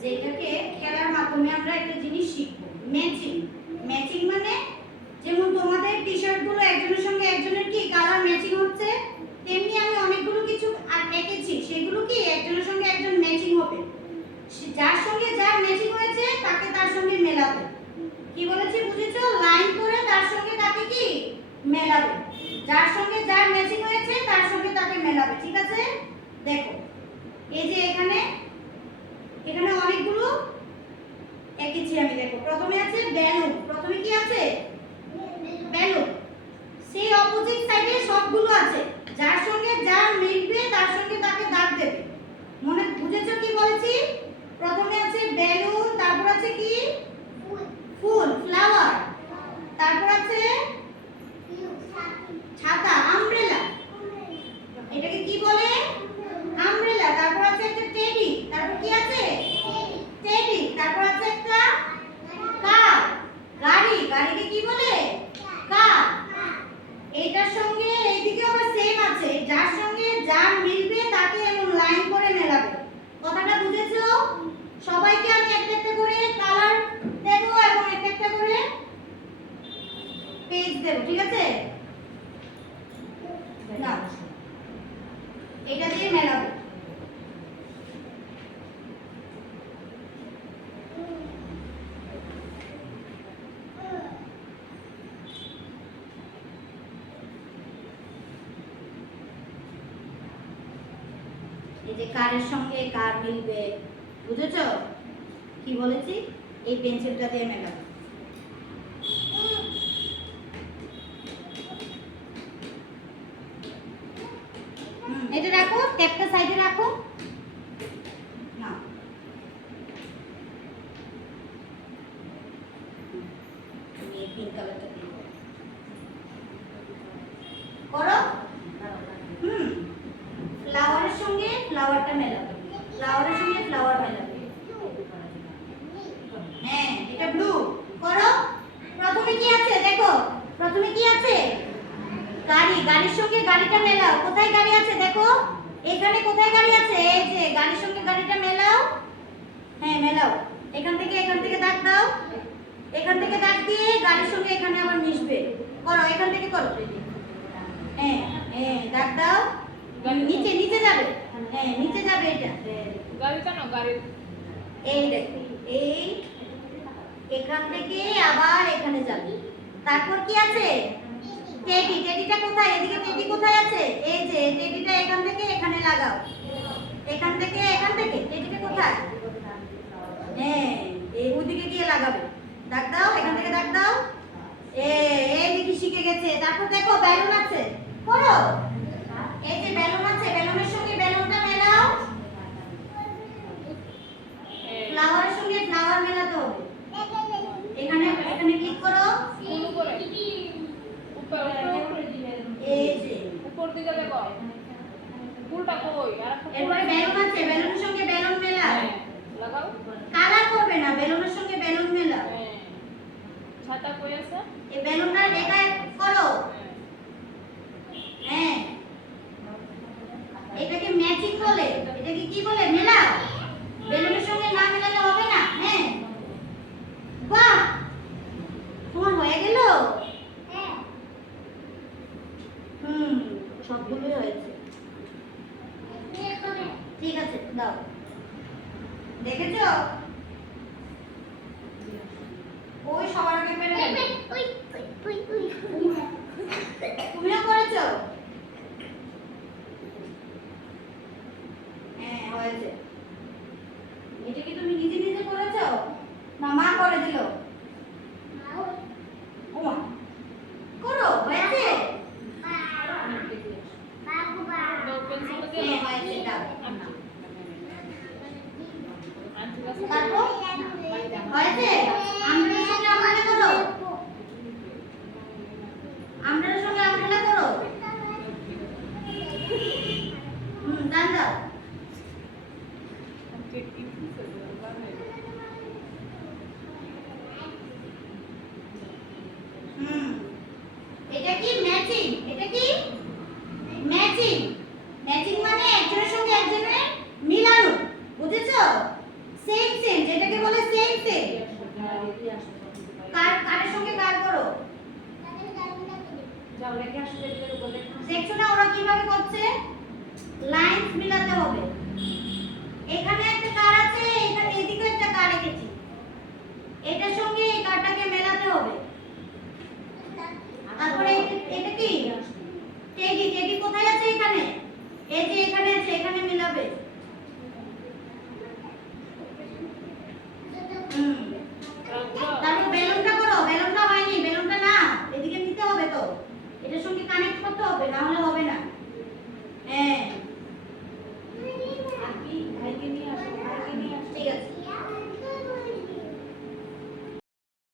যেটাকে খেলার মাধ্যমে আমরা একটা জিনিস শিখব, ম্যাচিং। ম্যাচিং মানে যেমন তোমাদের টি-শার্ট গুলো একজনের সঙ্গে একজনের কি কালার ম্যাচিং হচ্ছে, তেমনি আমি অনেকগুলো কিছু এঁকেছি, সেগুলো কি একজনের সঙ্গে একজন ম্যাচিং হবে। যার সঙ্গে যার ম্যাচিং হয়েছে তাকে তার সঙ্গে মেলাবে। কি বলেছি বুঝেছো? লাইন করে তার সঙ্গে তাকে কি মেলাবে, যার সঙ্গে যার ম্যাচিং হয়েছে তার সঙ্গে তাকে মেলাবে। ঠিক আছে, দেখো এই যে এখানে অনেকগুলো এঁকেছি আমি। দেখো প্রথমে আছে বেলুন। প্রথমে কি আছে? বেলুন। সেই অপোজিট সাইডে সবগুলো আছে, যার সঙ্গে যার মিলবে তার সঙ্গে তাকে দাগ দেবে। মনে বুঝেছো কি বলেছি? প্রথমে আছে বেলুন, তারপর আছে কি ফুল, ফ্লাওয়ার, তারপর আছে ছাতা, আমব্রেলা। এটাকে কি বলে? আমব্রেলা। তারপর আছে একটা টেডি, তারপর কি আছে? টেডি। তারপর আছে একটা কার, গাড়ি। গাড়িকে কি বলে? কার। এইটার সঙ্গে এইদিকে আবার সেম আছে, যার সঙ্গে যার মিলবে তাকে এমন লাইন করে মেলাবে। কথাটা বুঝেছো? সবাইকে আমি একটা একটা করে কালার দেব এবং একটা একটা করে পেজ দেব। ঠিক আছে, না এটা দিয়ে মেলাবো। এই যে কারের সঙ্গে কার মিলবে, বুঝেছো কি বলেছি? এই পেন্সিলটা দিয়ে মেলাবো। এটা রাখো, ট্যাপটা সাইডে রাখো। না আমি এই পিঙ্ক কালারটা দিব, করো। ফ্লাওয়ারের সঙ্গে ফ্লাওয়ারটা মেলাবে, ফ্লাওয়ারের সঙ্গে ফ্লাওয়ার মেলাবে। হ্যাঁ এটা ব্লু, করো। প্রথমে কি আছে দেখো, প্রথমে কি আছে? গাড়ি। গাড়ির সঙ্গে গাড়িটা মেলাও। কোথায় গাড়ি আছে দেখো, এখানে কোথায় গাড়ি আছে? এই যে গাড়ির সঙ্গে গাড়িটা মেলাও। হ্যাঁ মেলাও। এখান থেকে দাগ দাও, এখান থেকে দাগ দিয়ে গাড়ির সঙ্গে এখানে আবার মিশবে। করো, এখান থেকে করো। হ্যাঁ হ্যাঁ দাগ দাও, নিচে নিচে যাবে। হ্যাঁ নিচে যাবে। এটা গাড়িটা না, গাড়ি। এই দেখো, এই এখান থেকে আবার এখানে যাবে। তারপর কি আছে? টেডি। টেডিটা কোথায়? এদিকে টেডি কোথায় আছে? এই যে টেডিটা এখান থেকে এখানে লাগাও, এখান থেকে টেডিটা কোথায়? হ্যাঁ এই ওদিকে গিয়ে লাগাবে। দাগ দাও, এখান থেকে দাগ দাও। এই দেখি শিখে গেছে। তারপর দেখো বেলুন আছে, করো। এই যে বেলুন আছে, বেলুনের সঙ্গে বেলুনটা মেলাও। ফ্লাওয়ারের সঙ্গে ফ্লাওয়ার মেলাতে হবে। এখানে ক্লিক করো। এই যে উপর দিকে দেখো, ফুলটা কই? এরপরে বেলুন আছে, বেলুনের সঙ্গে বেলুন মেলাও। লাগাও। কালার করবে না, বেলুনের সঙ্গে বেলুন মেলাও। ছাতা কই আছে? এই বেলুনটা রেখা করো। হ্যাঁ এটাকে ম্যাচিং বলে। এটাকে কি বলে? মেলাও। বেলুনের সঙ্গে না মেলালে হবে না। হ্যাঁ বাহ, তোমার হয়ে গেল। সবগুলোই হয়েছে। ঠিক আছে দাও। দেখেছো? ওই সবার আগে পেরে নেবে। তুমিও করেছো? হ্যাঁ হয়েছে। এটা কি তুমি নিজে নিজে করেছো না মা করে দিল? ও মা, করো। হয়েছে? হ্যাঁ হয়েছে। দাও। তারপর হয়েছে? আমরার সঙ্গে আমরালা করো, আমরার সঙ্গে আমরালা করো। দাও দাও। কারের সঙ্গে কার করো? যাও রেখে আসো টেবিলের উপর রেখে আসো। দেখছো না ওরা কিভাবে করছে? লাইনস মিলাতে হবে। এখানে একটা কার আছে, এখানে এদিকে একটা কার রেখেছি, এটার সঙ্গে এই কারটাকে মেলাতে হবে। তারপরে এটা